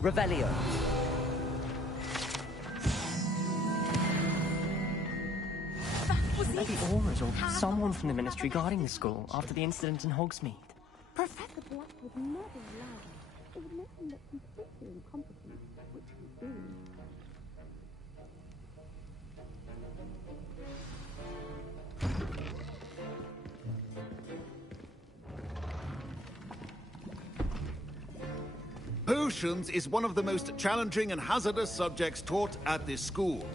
Revelio. Maybe Aura's or someone from the Ministry guarding the school after the incident in Hogsmeade. Professor Black would never allow that. It would make him look completely incompetent, which he is. Potions is one of the most challenging and hazardous subjects taught at this school.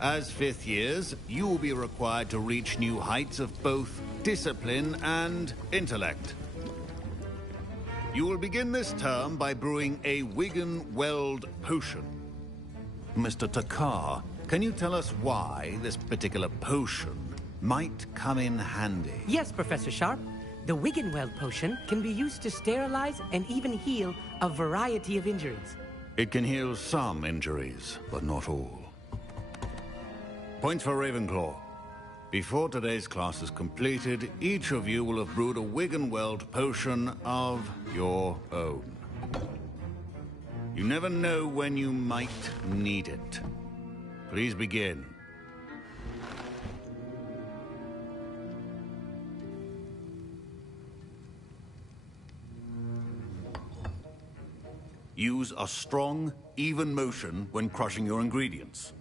As fifth years, you will be required to reach new heights of both discipline and intellect. You will begin this term by brewing a Wigan-Weld potion. Mr. Takar, can you tell us why this particular potion might come in handy? Yes, Professor Sharp. The Wiggenweld potion can be used to sterilize and even heal a variety of injuries. It can heal some injuries, but not all. Points for Ravenclaw. Before today's class is completed, each of you will have brewed a Wiggenweld potion of your own. You never know when you might need it. Please begin. Use a strong, even motion when crushing your ingredients.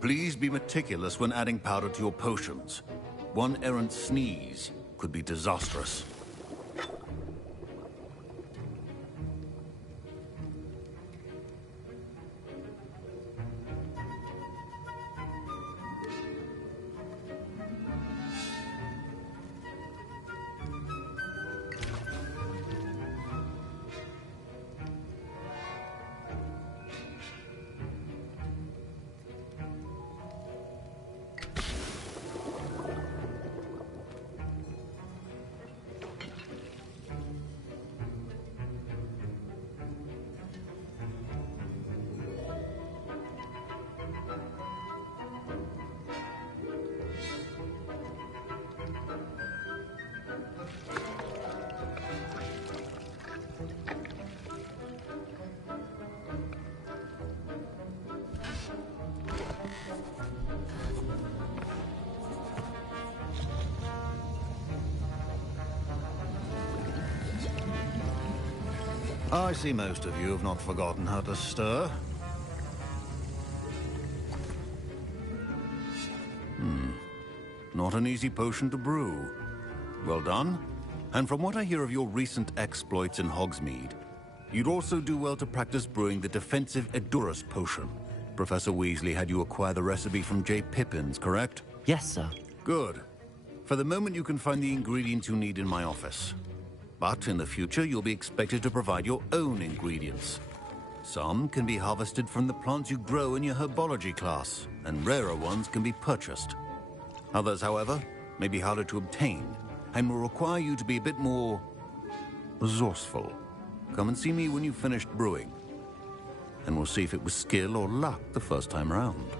Please be meticulous when adding powder to your potions. One errant sneeze could be disastrous. I see most of you have not forgotten how to stir. Not an easy potion to brew. Well done. And from what I hear of your recent exploits in Hogsmeade, you'd also do well to practice brewing the defensive Edurus potion. Professor Weasley had you acquire the recipe from J. Pippins, correct? Yes, sir. Good. For the moment, you can find the ingredients you need in my office. But in the future, you'll be expected to provide your own ingredients. Some can be harvested from the plants you grow in your herbology class, and rarer ones can be purchased. Others, however, may be harder to obtain, and will require you to be a bit more resourceful. Come and see me when you've finished brewing, and we'll see if it was skill or luck the first time round.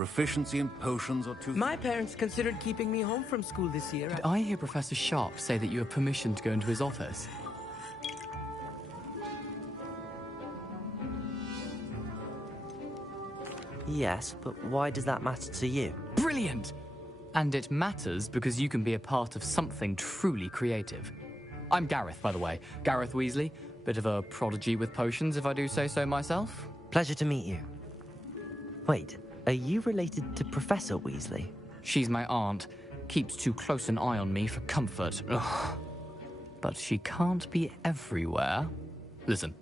proficiency in potions are too... My parents considered keeping me home from school this year. Did I hear Professor Sharp say that you have permission to go into his office? Yes, but why does that matter to you? Brilliant! And it matters because you can be a part of something truly creative. I'm Gareth, by the way. Gareth Weasley. Bit of a prodigy with potions, if I do say so myself. Pleasure to meet you. Wait, are you related to Professor Weasley? She's my aunt. Keeps too close an eye on me for comfort. Ugh. But she can't be everywhere. Listen,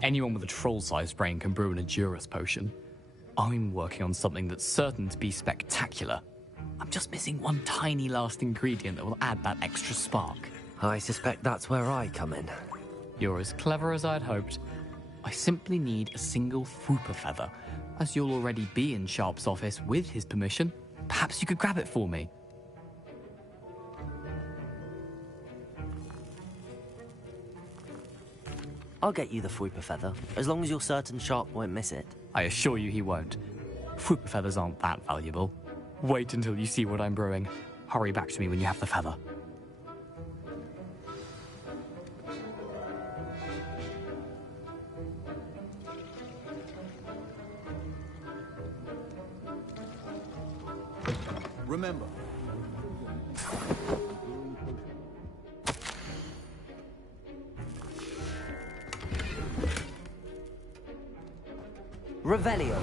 anyone with a troll-sized brain can brew an Edurus potion. I'm working on something that's certain to be spectacular. I'm just missing one tiny last ingredient that will add that extra spark. I suspect that's where I come in. You're as clever as I'd hoped. I simply need a single Fwooper feather. As you'll already be in Sharp's office with his permission, perhaps you could grab it for me. I'll get you the Fwooper feather, as long as you're certain Sharp won't miss it. I assure you he won't. Fwooper feathers aren't that valuable. Wait until you see what I'm brewing. Hurry back to me when you have the feather. Remember, Revelio.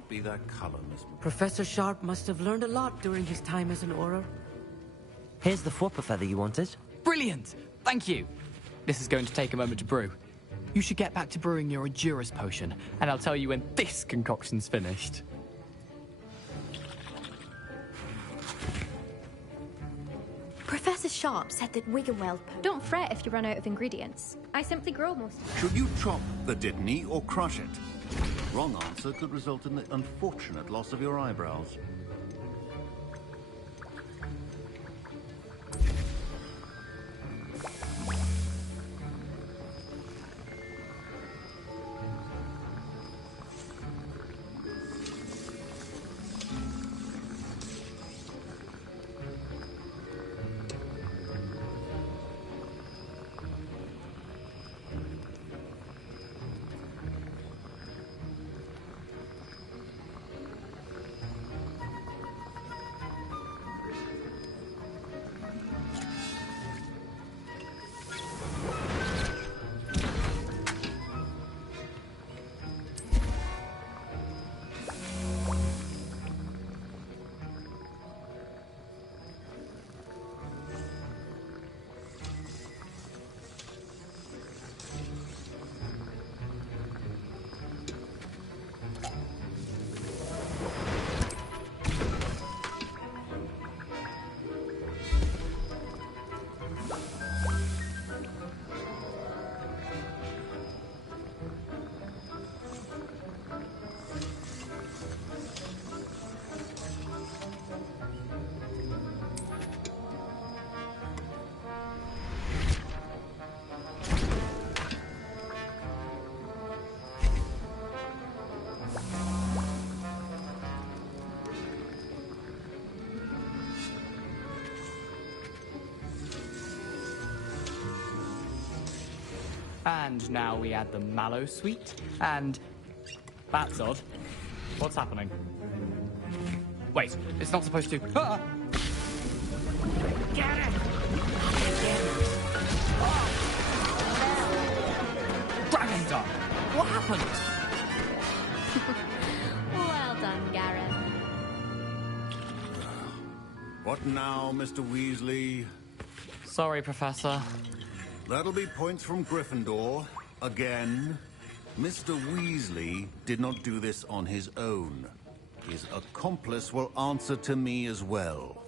not be that color, Miss... Professor Sharp must have learned a lot during his time as an Auror. Here's the Fwooper feather you wanted. Brilliant! Thank you! This is going to take a moment to brew. You should get back to brewing your Edurus potion, and I'll tell you when this concoction's finished. Professor Sharp said that Wiggenweld... Don't fret if you run out of ingredients. I simply grow most of them. Should you chop the Dittany or crush it? Wrong answer could result in the unfortunate loss of your eyebrows. And now we add the mallow sweet, and... That's odd. What's happening? Wait, it's not supposed to... Ah! Get it! Dragon Dog! What happened? Well done, Gareth. What now, Mr. Weasley? Sorry, Professor. That'll be points from Gryffindor. Again. Mr. Weasley did not do this on his own. His accomplice will answer to me as well.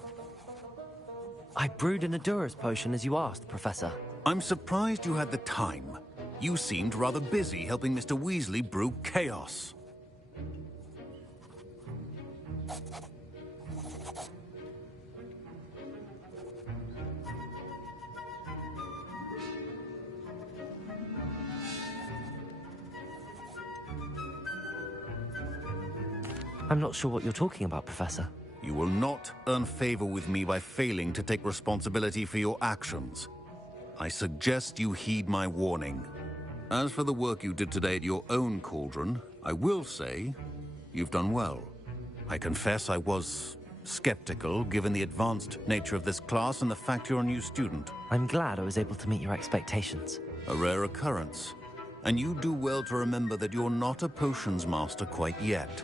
I brewed an Edurus potion as you asked, Professor. I'm surprised you had the time. You seemed rather busy helping Mr. Weasley brew chaos. I'm not sure what you're talking about, Professor. You will not earn favor with me by failing to take responsibility for your actions. I suggest you heed my warning. As for the work you did today at your own cauldron, I will say you've done well. I confess I was skeptical, given the advanced nature of this class and the fact you're a new student. I'm glad I was able to meet your expectations. A rare occurrence. And you do well to remember that you're not a potions master quite yet.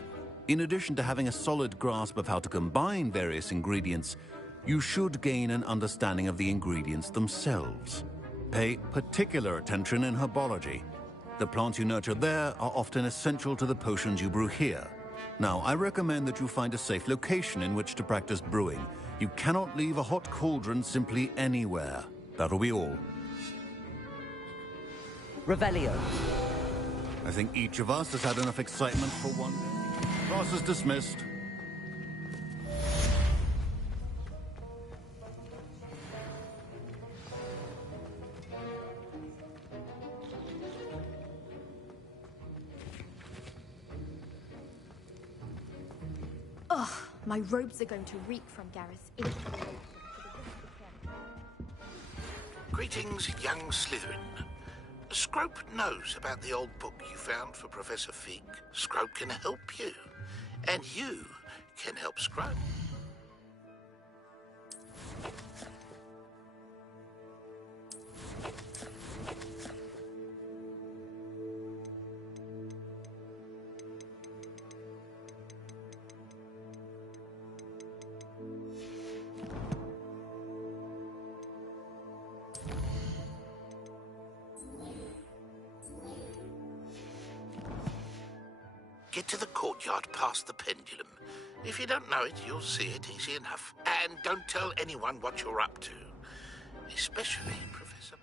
In addition to having a solid grasp of how to combine various ingredients, you should gain an understanding of the ingredients themselves. Pay particular attention in herbology. The plants you nurture there are often essential to the potions you brew here. Now, I recommend that you find a safe location in which to practice brewing. You cannot leave a hot cauldron simply anywhere. That'll be all. Revelio. I think each of us has had enough excitement for one day. Class is dismissed. Ugh, my robes are going to reek from Gareth's inspiration. Greetings, young Slytherin. Scrope knows about the old book you found for Professor Fig. Scrope can help you, and you can help Scrope. Get to the courtyard past the pendulum. If you don't know it, you'll see it easy enough. And don't tell anyone what you're up to. Especially Professor...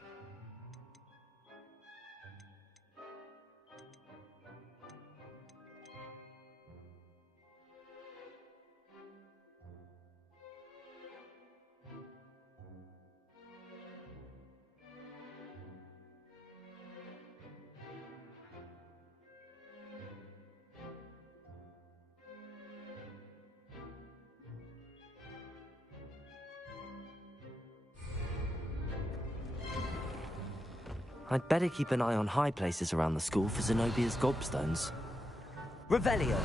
I'd better keep an eye on high places around the school for Zenobia's gobstones. Revelio!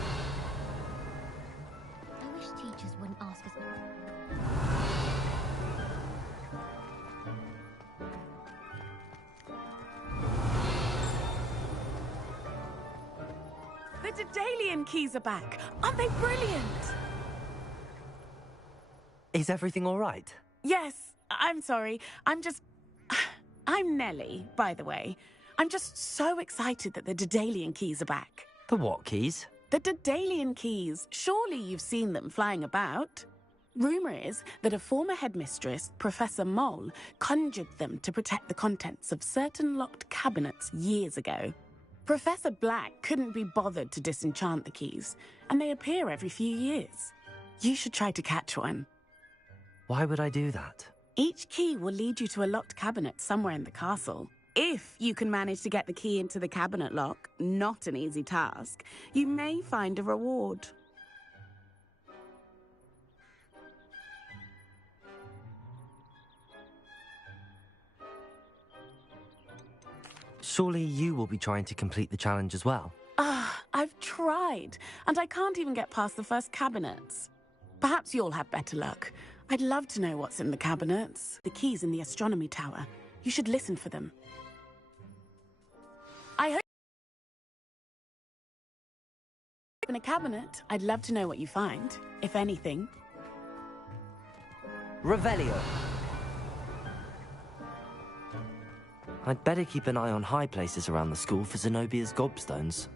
I wish teachers wouldn't ask us. The Daedalian keys are back. Aren't they brilliant? Is everything all right? Yes, I'm sorry. I'm Nellie, by the way. I'm just so excited that the Daedalian keys are back. The what keys? The Daedalian keys. Surely you've seen them flying about. Rumour is that a former headmistress, Professor Mole, conjured them to protect the contents of certain locked cabinets years ago. Professor Black couldn't be bothered to disenchant the keys, and they appear every few years. You should try to catch one. Why would I do that? Each key will lead you to a locked cabinet somewhere in the castle. If you can manage to get the key into the cabinet lock, not an easy task, you may find a reward. Surely you will be trying to complete the challenge as well. I've tried, and I can't even get past the first cabinets. Perhaps you'll have better luck. I'd love to know what's in the cabinets. The keys in the astronomy tower. You should listen for them. I hope... In a cabinet, I'd love to know what you find, if anything. Revelio! I'd better keep an eye on high places around the school for Zenobia's gobstones.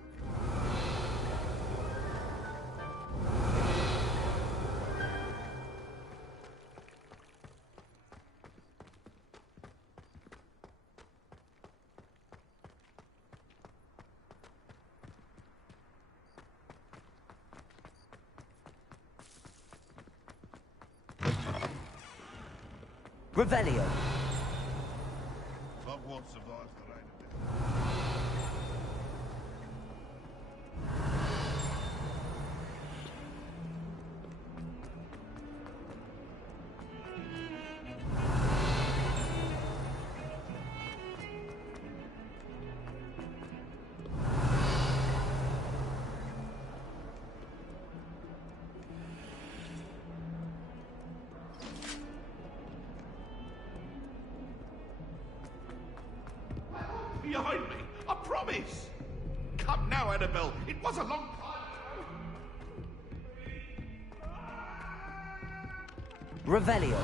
Revelio! Hogwarts survives the rain of death. Annabelle. It was a long time. Revelio.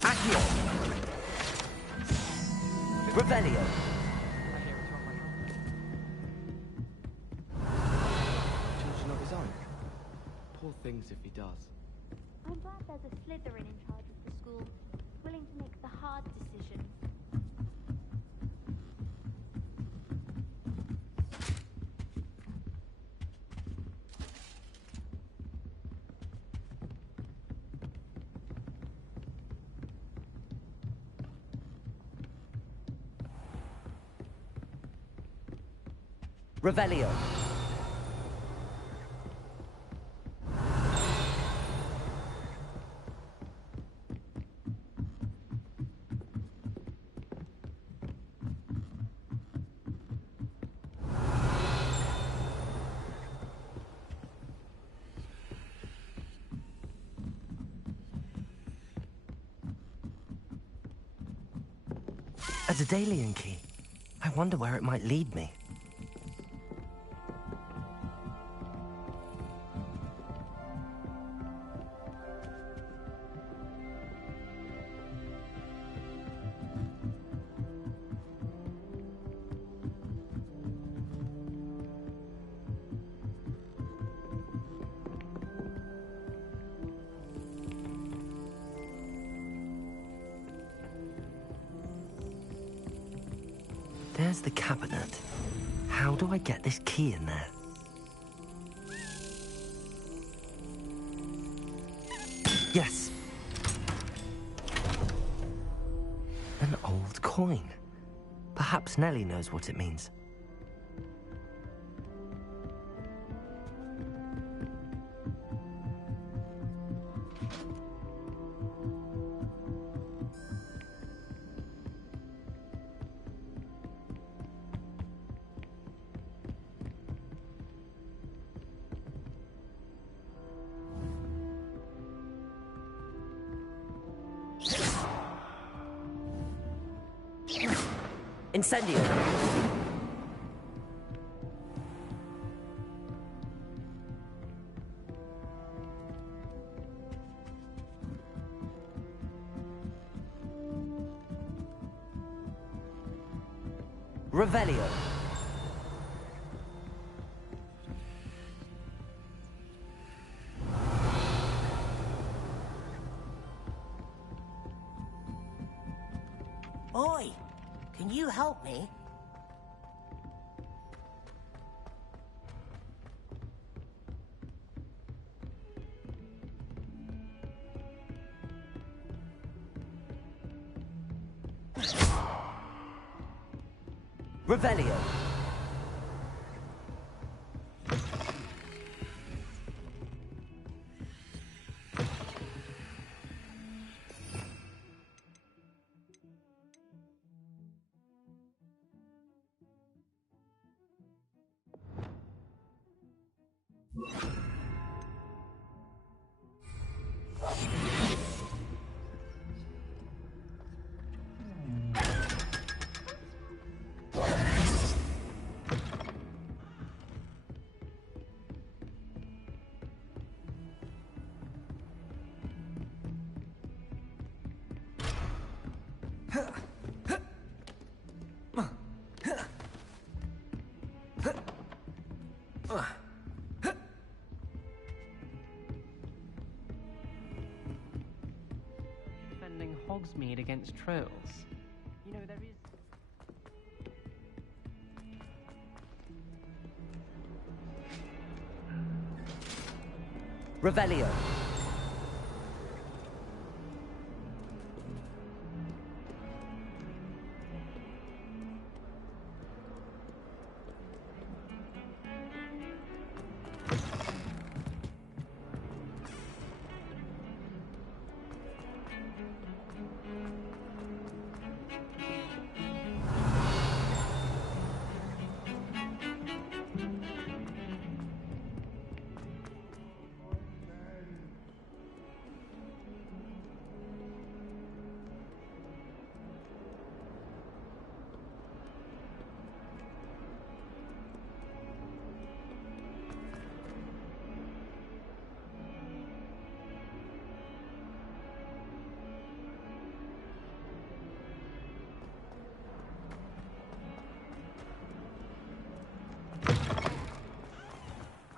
Accio. Revelio. Children of his own. Poor things if he does. I'm glad there's a Slytherin in charge of the school, willing to make the hard decisions. Revelio. A Daedalian key. I wonder where it might lead me. There's the cabinet. How do I get this key in there? Yes! An old coin. Perhaps Nellie knows what it means. Incendio! Revelio. Oi! Can you help me? Revelio. Defending Hogsmeade against trolls. You know, there is... Revelio.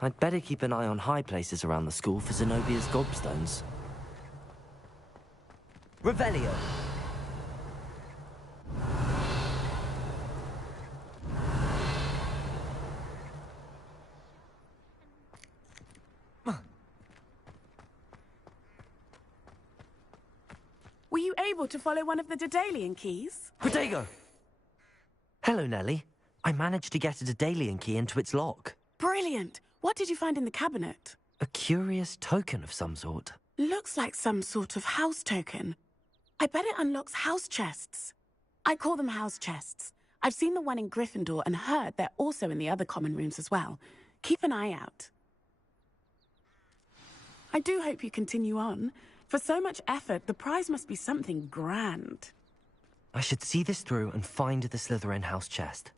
I'd better keep an eye on high places around the school for Zenobia's gobstones. Revelio! Were you able to follow one of the Daedalian keys? Protego! Hello, Nellie. I managed to get a Daedalian key into its lock. Brilliant! What did you find in the cabinet? A curious token of some sort. Looks like some sort of house token. I bet it unlocks house chests. I call them house chests. I've seen the one in Gryffindor and heard they're also in the other common rooms as well. Keep an eye out. I do hope you continue on. For so much effort, the prize must be something grand. I should see this through and find the Slytherin house chest.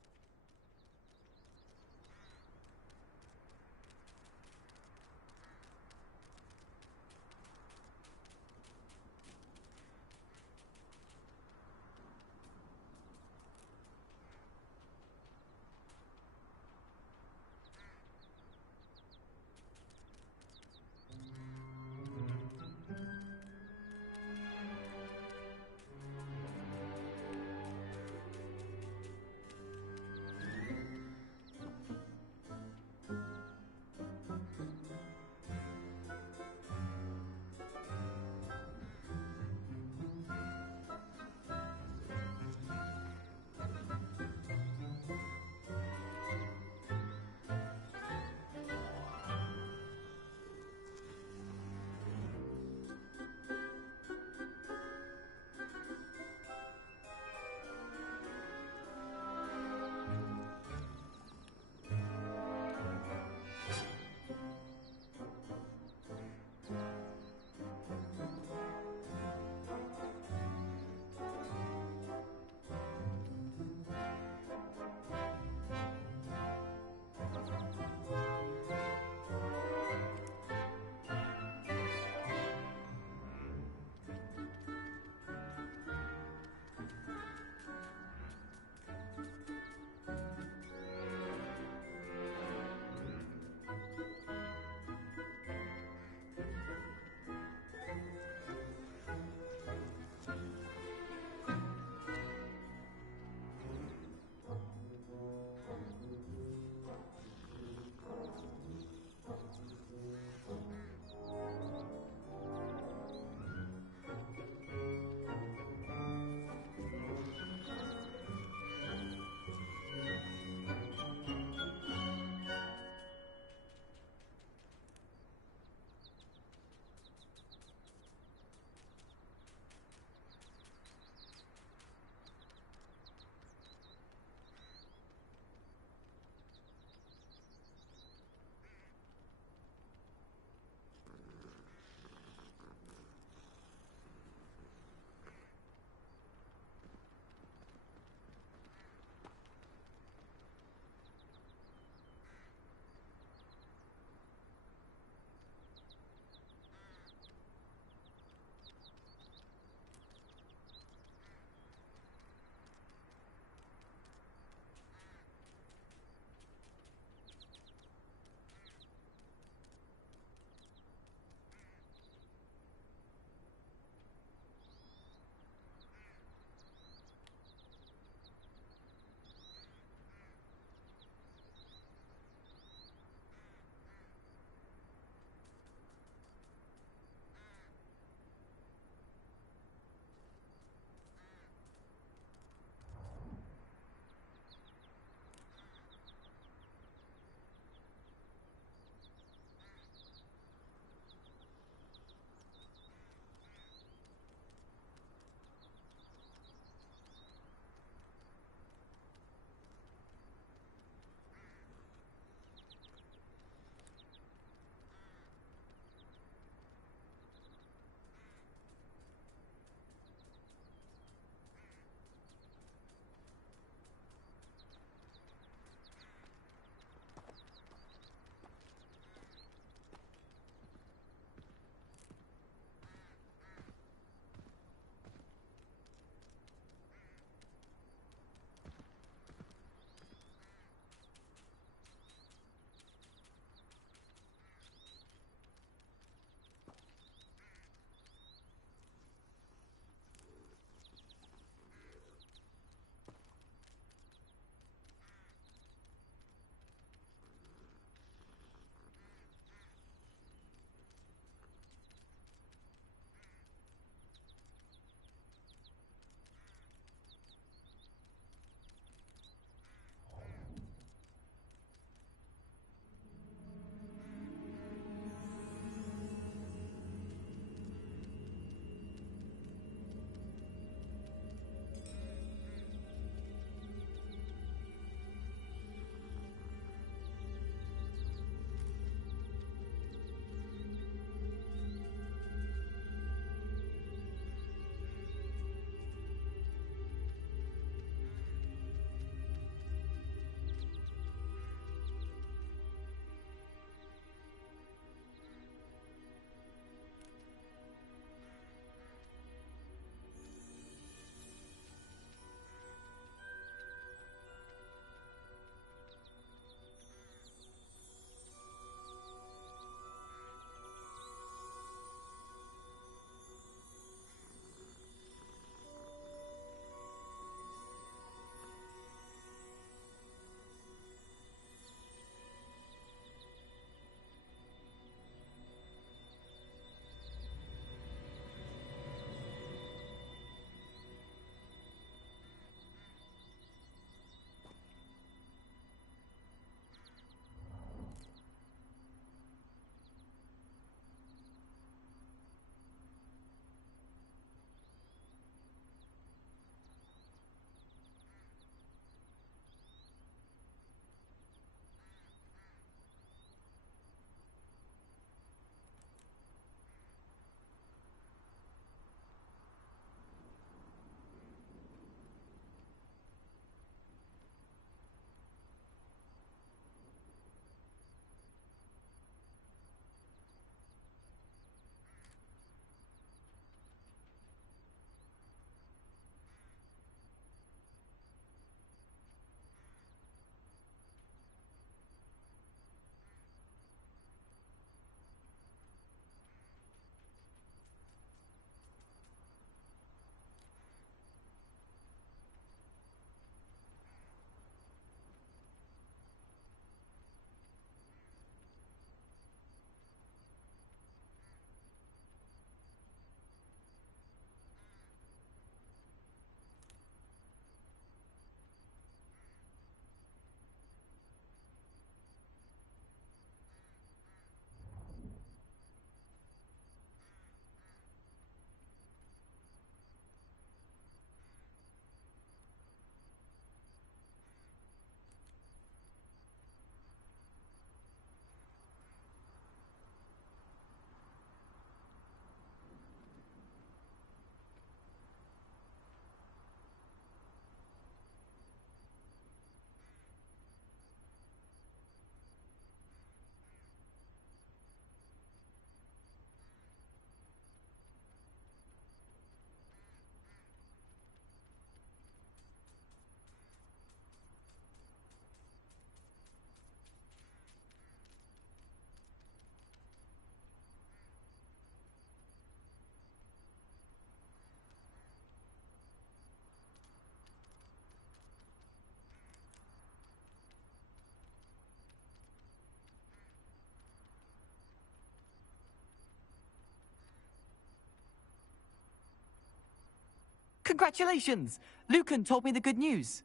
Congratulations! Lucan told me the good news.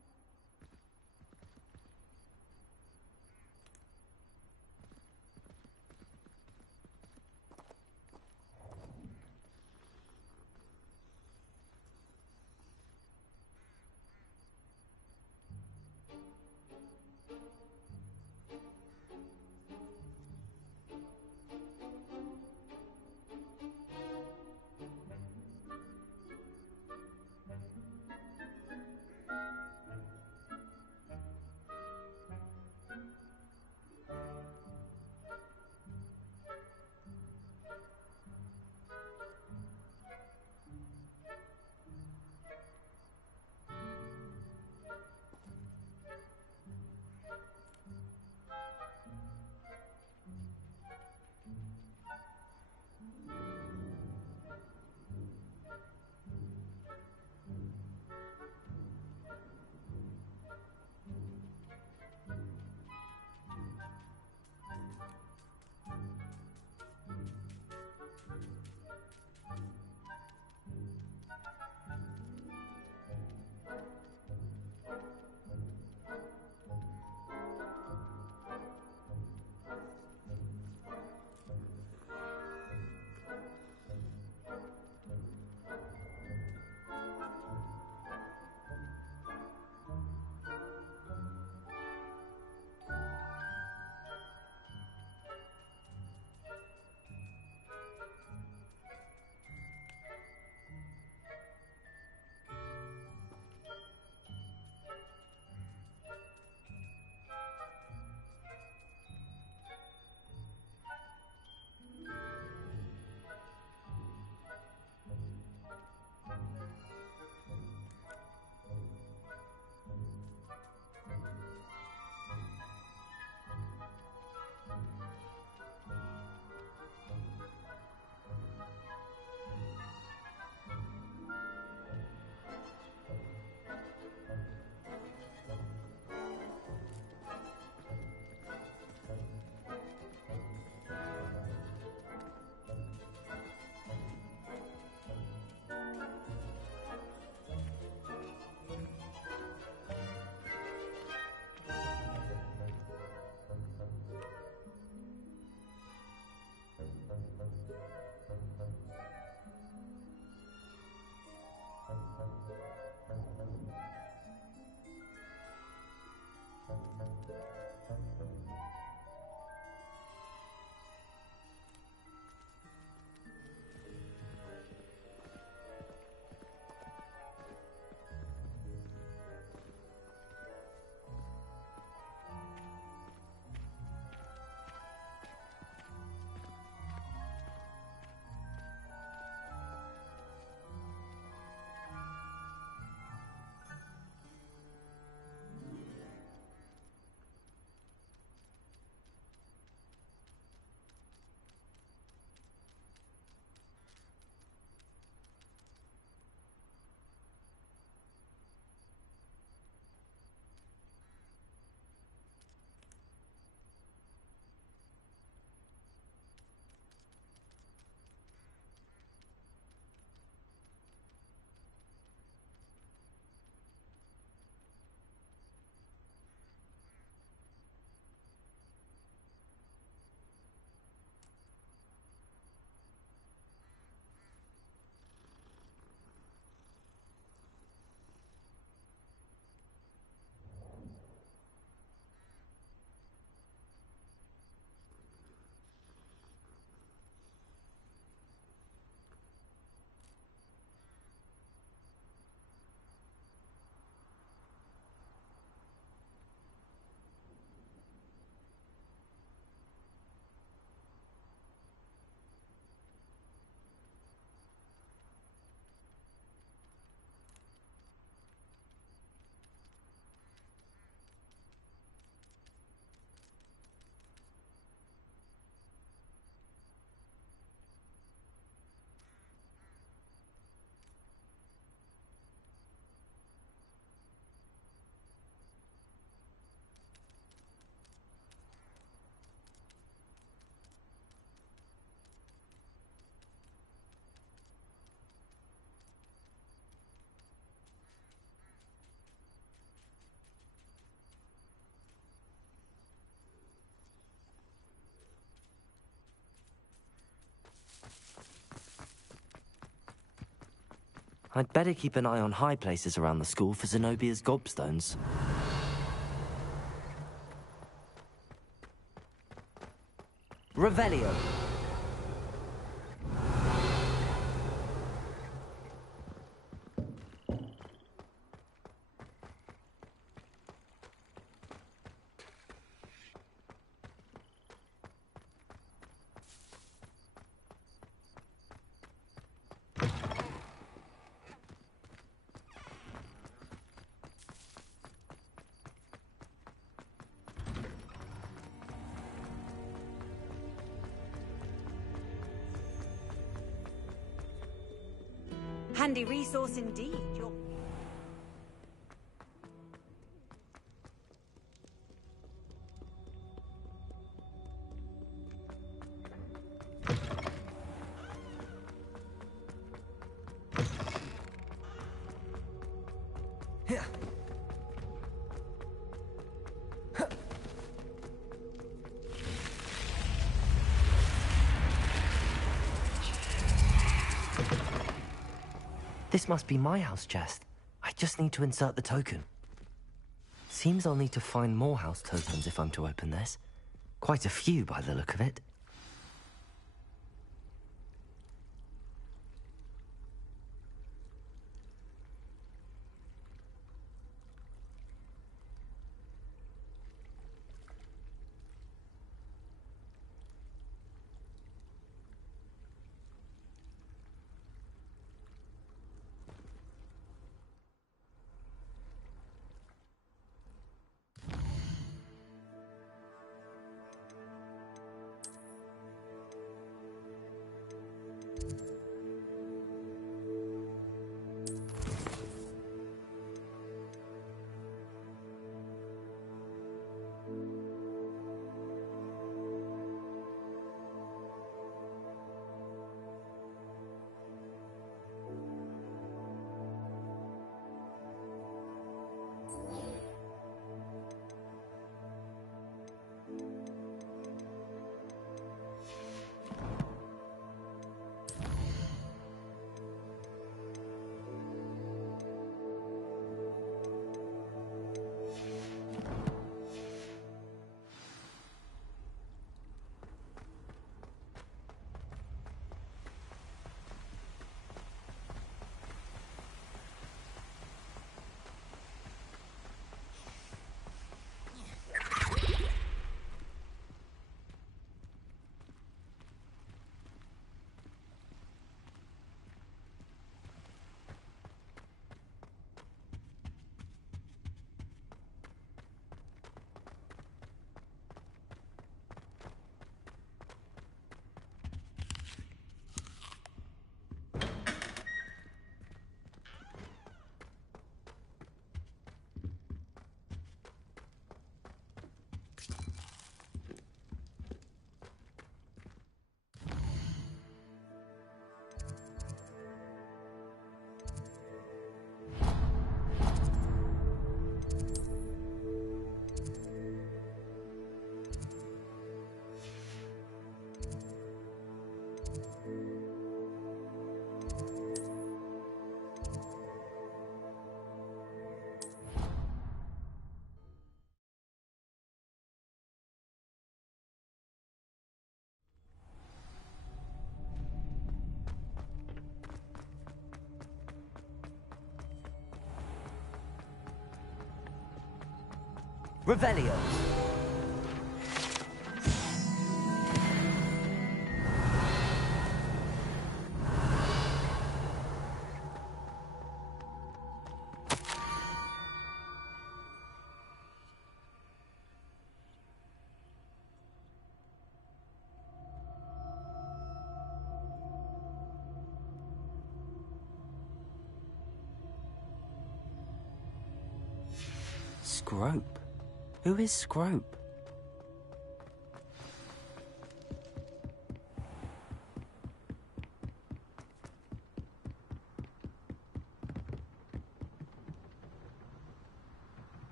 I'd better keep an eye on high places around the school for Zenobia's gobstones. Revelio. Handy resource indeed. This must be my house chest. I just need to insert the token. Seems I'll need to find more house tokens if I'm to open this. Quite a few by the look of it. Revelio. Scrope? Who is Scrope?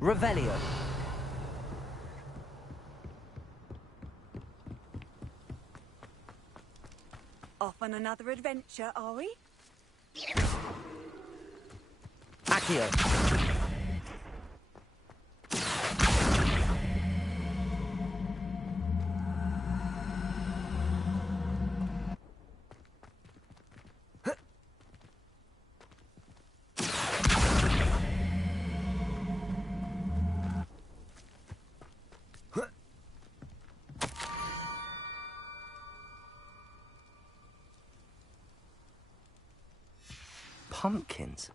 Revelio. Off on another adventure, are we? Accio! Pumpkins?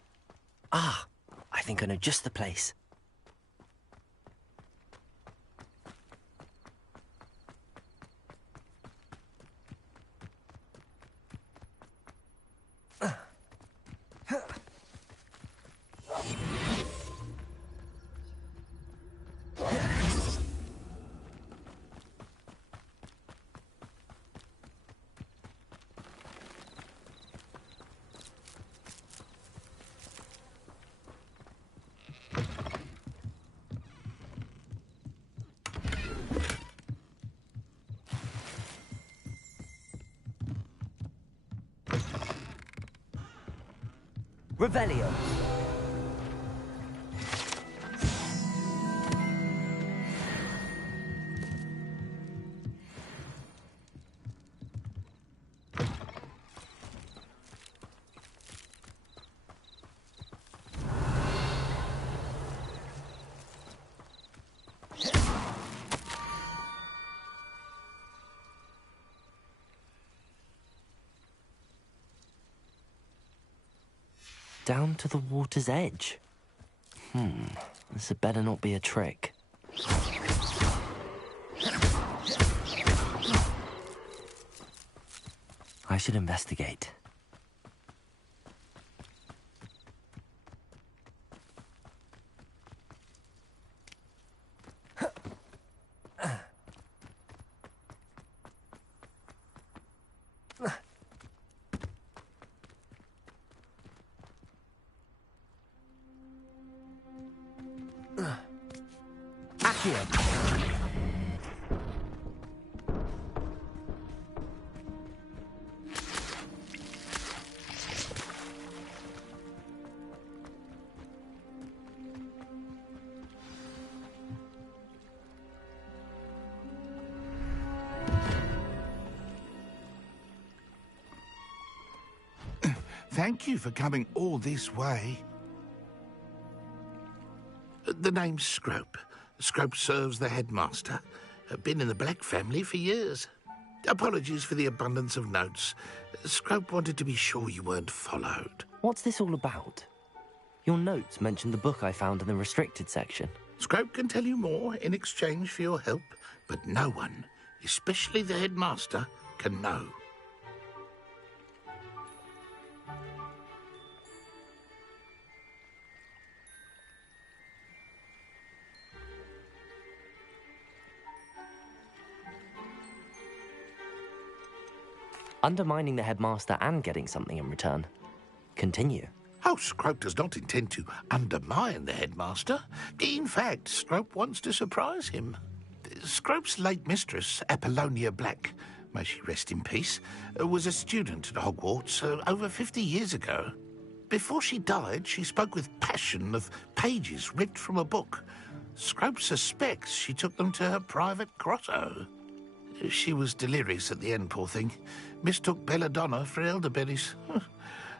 Ah, I think I know just the place. Revelio. Down to the water's edge. This had better not be a trick. I should investigate. Thank you for coming all this way. The name's Scrope. Scrope serves the headmaster. Been in the Black family for years. Apologies for the abundance of notes. Scrope wanted to be sure you weren't followed. What's this all about? Your notes mentioned the book I found in the restricted section. Scrope can tell you more in exchange for your help, but no one, especially the headmaster, can know. Undermining the headmaster and getting something in return. Continue. Oh, Scrope does not intend to undermine the headmaster. In fact, Scrope wants to surprise him. Scrope's late mistress, Apollonia Black, may she rest in peace, was a student at Hogwarts over 50 years ago. Before she died, she spoke with passion of pages ripped from a book. Scrope suspects she took them to her private grotto. She was delirious at the end, poor thing. Mistook belladonna for elderberries.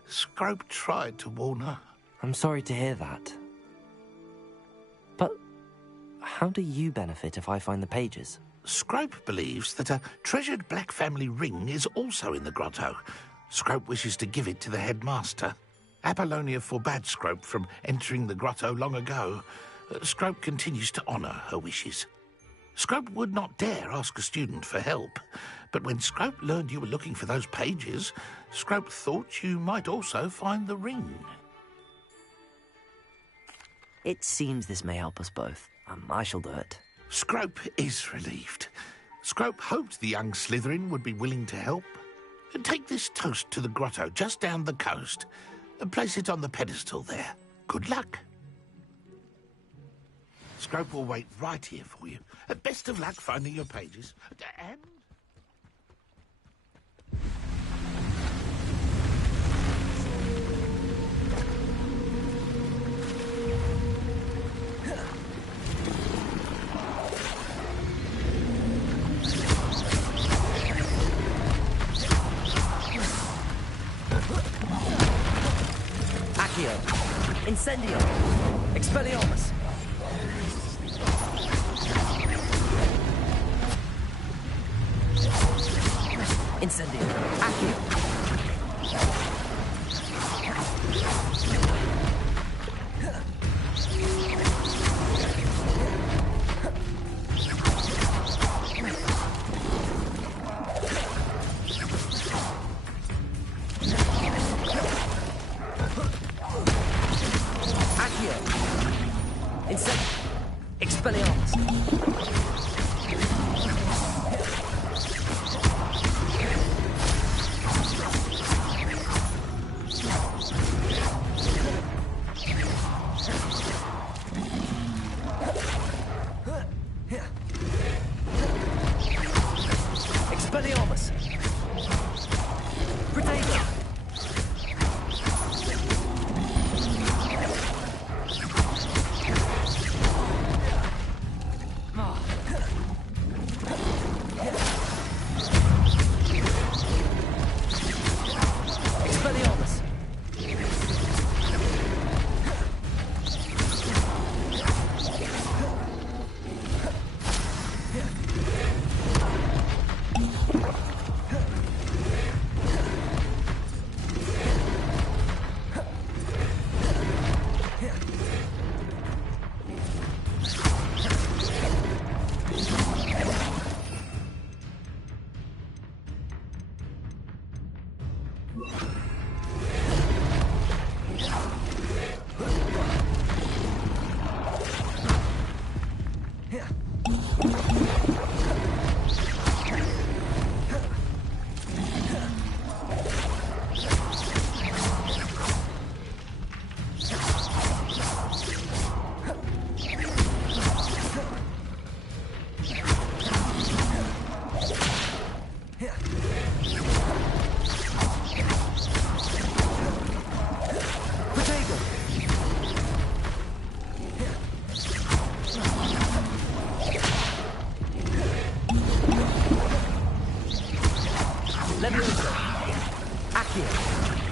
Scrope tried to warn her. I'm sorry to hear that. But how do you benefit if I find the pages? Scrope believes that a treasured Black family ring is also in the grotto. Scrope wishes to give it to the headmaster. Apollonia forbade Scrope from entering the grotto long ago. Scrope continues to honour her wishes. Scrope would not dare ask a student for help, but when Scrope learned you were looking for those pages, Scrope thought you might also find the ring. It seems this may help us both. I shall do it. Scrope is relieved. Scrope hoped the young Slytherin would be willing to help. Take this toast to the grotto just down the coast and place it on the pedestal there. Good luck. Scrope will wait right here for you. Best of luck finding your pages. And... Accio. Incendio. Expelliarmus. Incendio. Accio. Expelliarmus. Expelliarmus. Protego.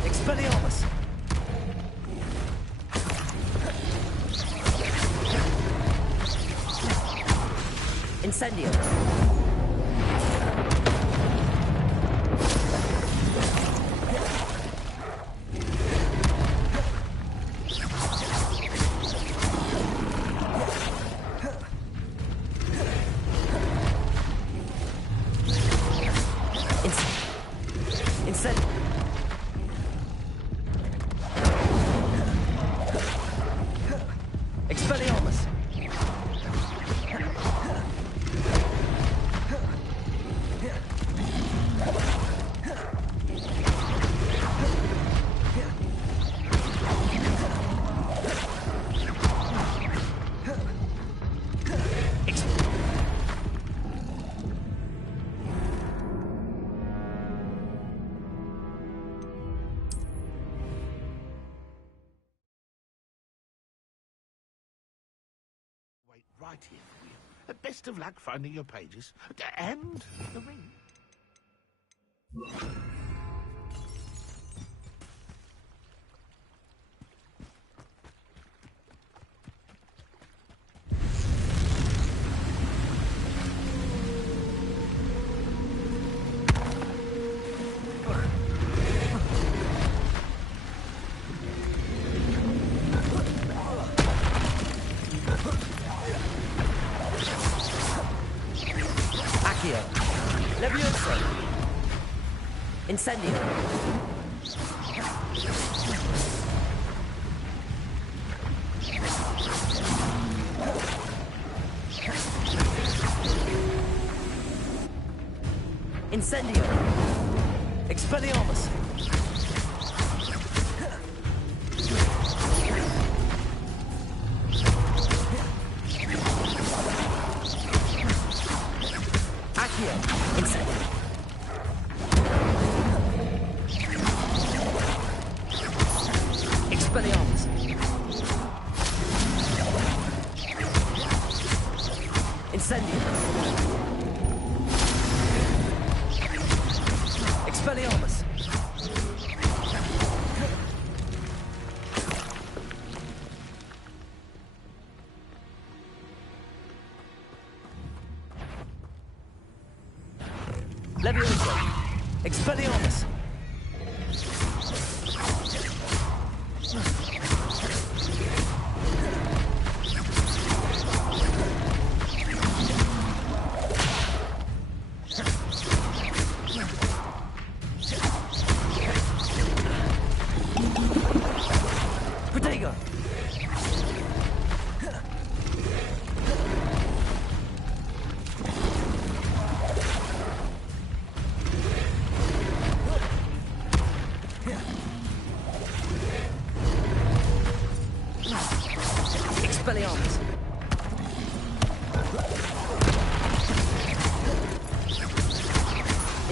Expelliarmus! Incendio! Expelliarmus! Right here for you. Best of luck finding your pages. And the ring. Levioso! Incendio! Incendio! Expelliarmus! Accio! Incendio! Expelliarmus! Incendio! Expelliarmus! Expelliarmus.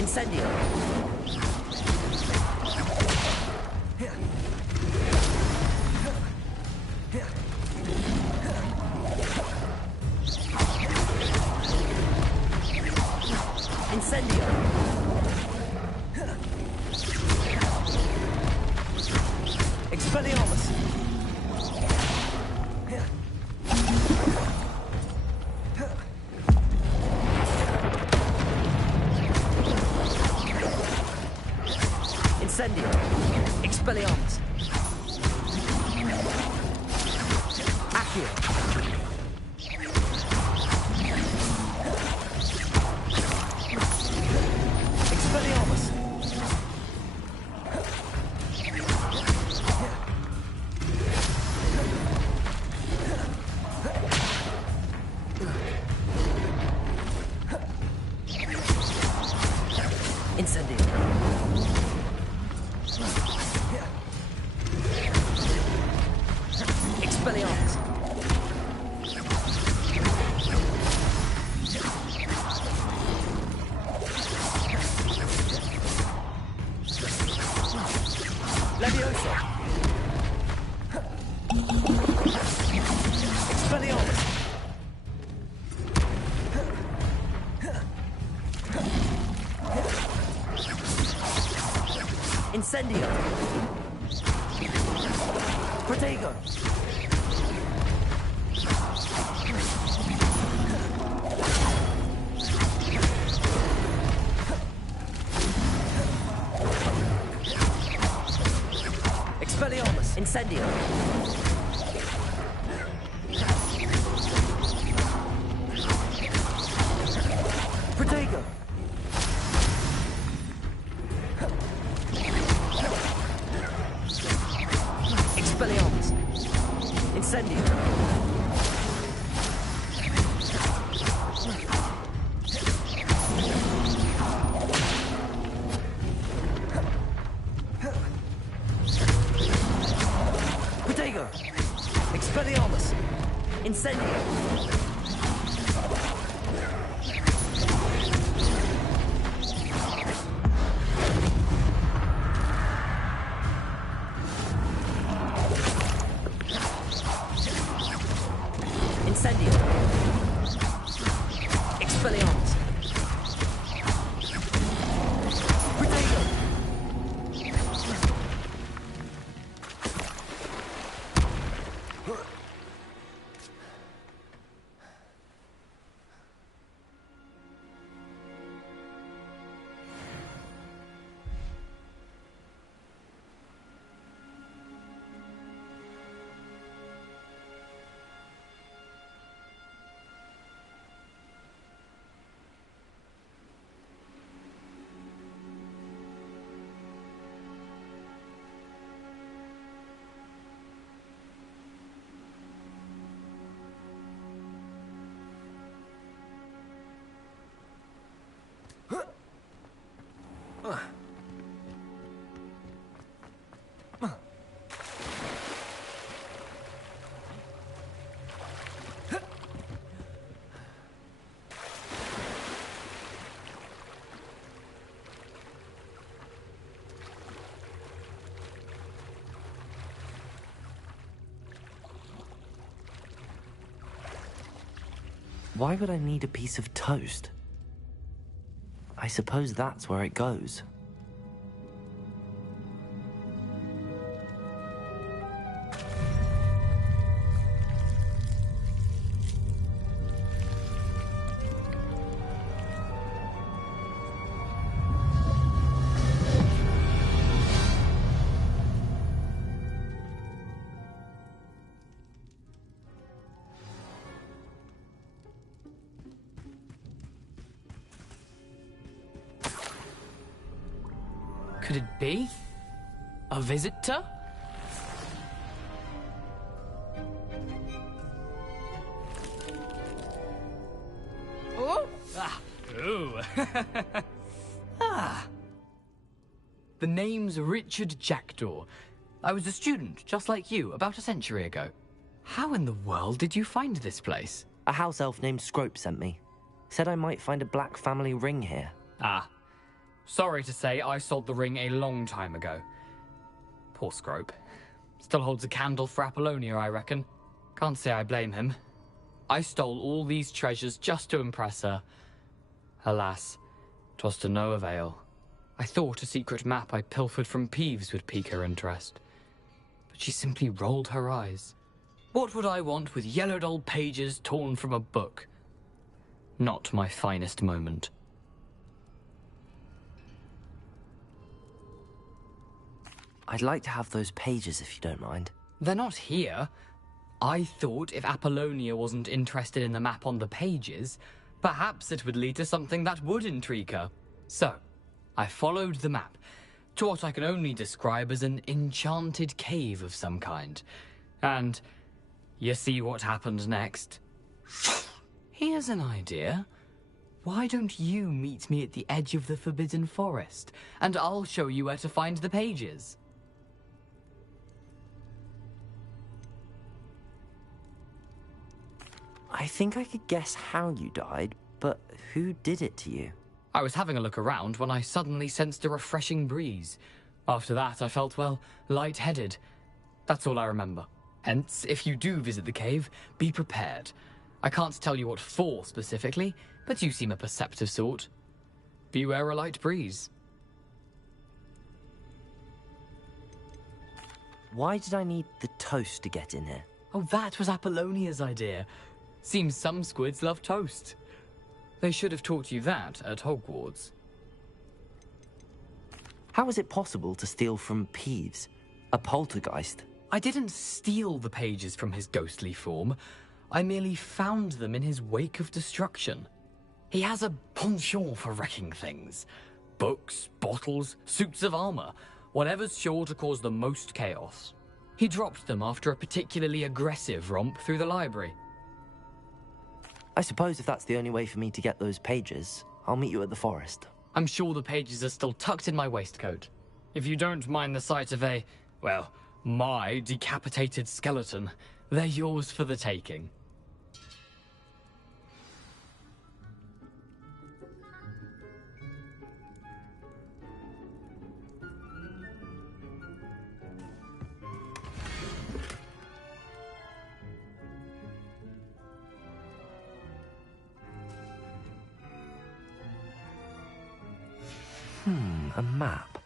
Incendio. Incendio. Expelliarmus. Incendio. Expelliarmus. Accio. Expelliarmus. Incendio. Expelliarmus. Leviosa. Expelliarmus. Incendio. Protego. Expelliarmus. Incendio. Protego. Expelliarmus. Incendio. Protego. Expelliarmus. Incendio. Incendio. Expelliarmus. Protego. Why would I need a piece of toast? I suppose that's where it goes. Could it be? A visitor? Oh! Ah! Ooh! Ah! The name's Richard Jackdaw. I was a student, just like you, about a century ago. How in the world did you find this place? A house elf named Scrope sent me. Said I might find a black family ring here. Ah. Sorry to say, I sold the ring a long time ago. Poor Scrope. Still holds a candle for Apollonia, I reckon. Can't say I blame him. I stole all these treasures just to impress her. Alas, 'twas to no avail. I thought a secret map I pilfered from Peeves would pique her interest. But she simply rolled her eyes. What would I want with yellowed old pages torn from a book? Not my finest moment. I'd like to have those pages if you don't mind. They're not here. I thought if Apollonia wasn't interested in the map on the pages, perhaps it would lead to something that would intrigue her. So, I followed the map to what I can only describe as an enchanted cave of some kind. And you see what happened next? Here's an idea. Why don't you meet me at the edge of the Forbidden Forest, and I'll show you where to find the pages. I think I could guess how you died, but who did it to you? I was having a look around when I suddenly sensed a refreshing breeze. After that, I felt, well, lightheaded. That's all I remember. Hence, if you do visit the cave, be prepared. I can't tell you what for specifically, but you seem a perceptive sort. Beware a light breeze. Why did I need the toast to get in here? Oh, that was Apollonia's idea. Seems some squids love toast. They should have taught you that at Hogwarts. How is it possible to steal from Peeves, a poltergeist? I didn't steal the pages from his ghostly form. I merely found them in his wake of destruction. He has a penchant for wrecking things. Books, bottles, suits of armor, whatever's sure to cause the most chaos. He dropped them after a particularly aggressive romp through the library. I suppose if that's the only way for me to get those pages, I'll meet you at the forest. I'm sure the pages are still tucked in my waistcoat. If you don't mind the sight of a, well, my decapitated skeleton, they're yours for the taking. A map.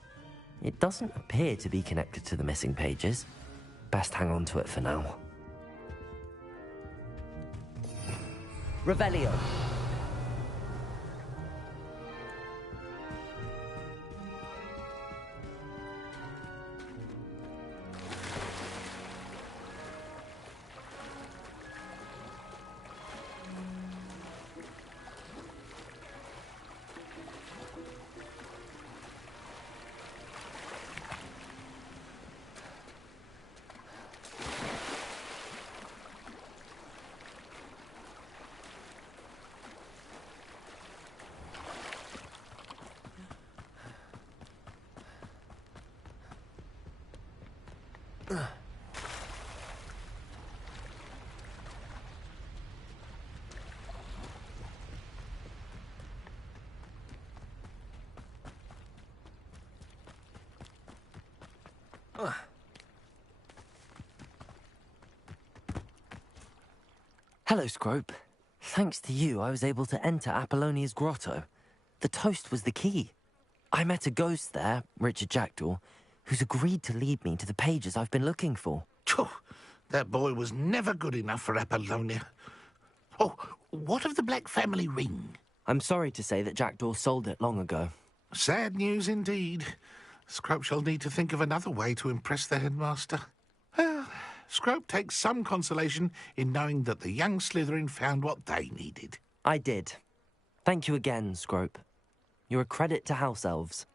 It doesn't appear to be connected to the missing pages. Best hang on to it for now. Revelio. Hello, Scrope. Thanks to you, I was able to enter Apollonia's grotto. The toast was the key. I met a ghost there, Richard Jackdaw, who's agreed to lead me to the pages I've been looking for. That boy was never good enough for Apollonia. Oh, what of the Black family ring? I'm sorry to say that Jackdaw sold it long ago. Sad news indeed. Scrope shall need to think of another way to impress the headmaster. Well, Scrope takes some consolation in knowing that the young Slytherin found what they needed. I did. Thank you again, Scrope. You're a credit to house elves.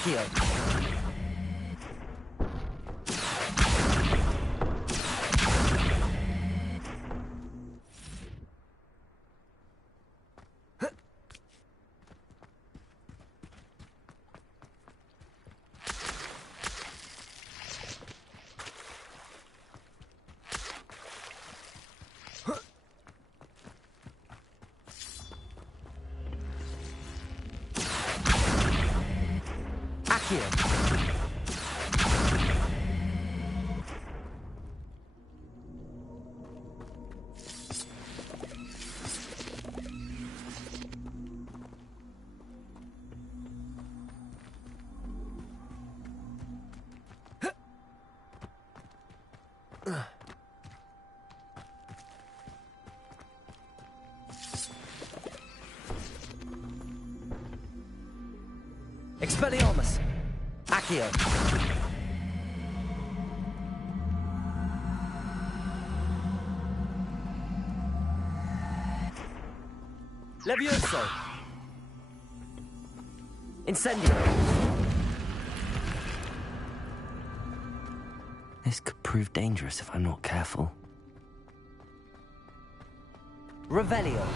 Accio. Expelliarmus! Accio! Levioso! Incendio! This could prove dangerous if I'm not careful. Revelio!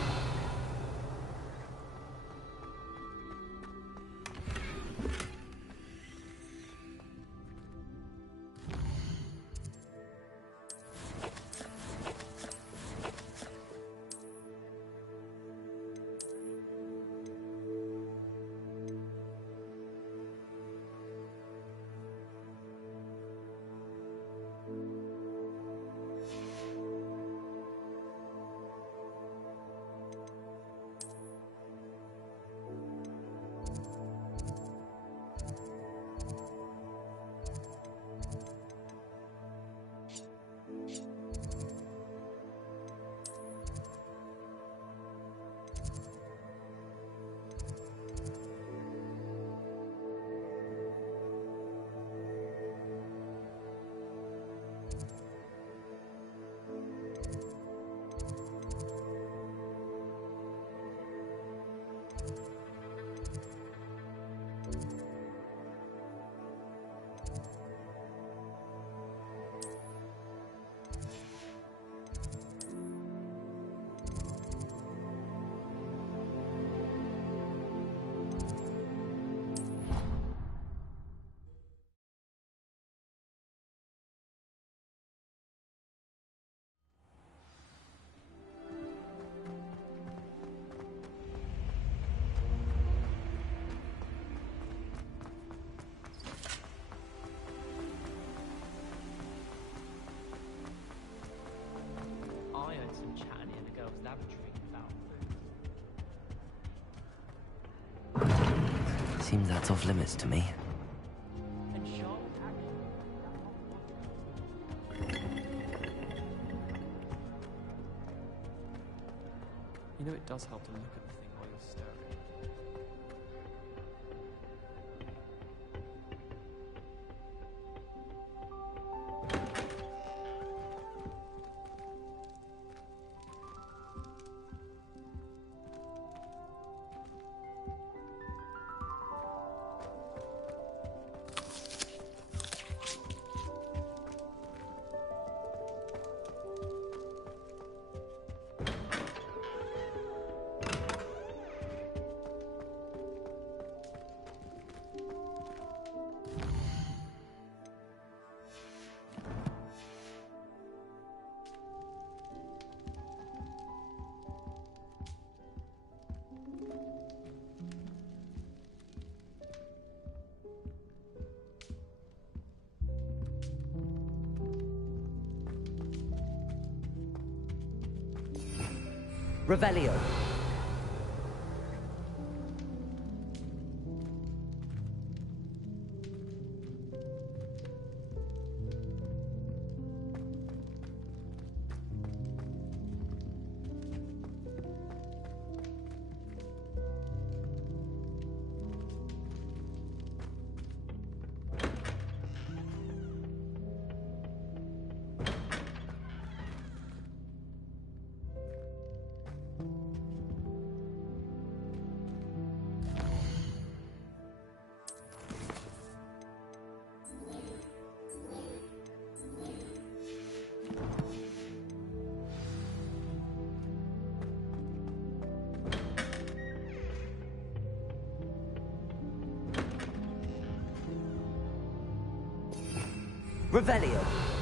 I heard some chatting in the girls' lavatory about food. Seems that's off limits to me. And Charlotte You know, it does help to look at the thing while you're staring. Revelio. Revelio.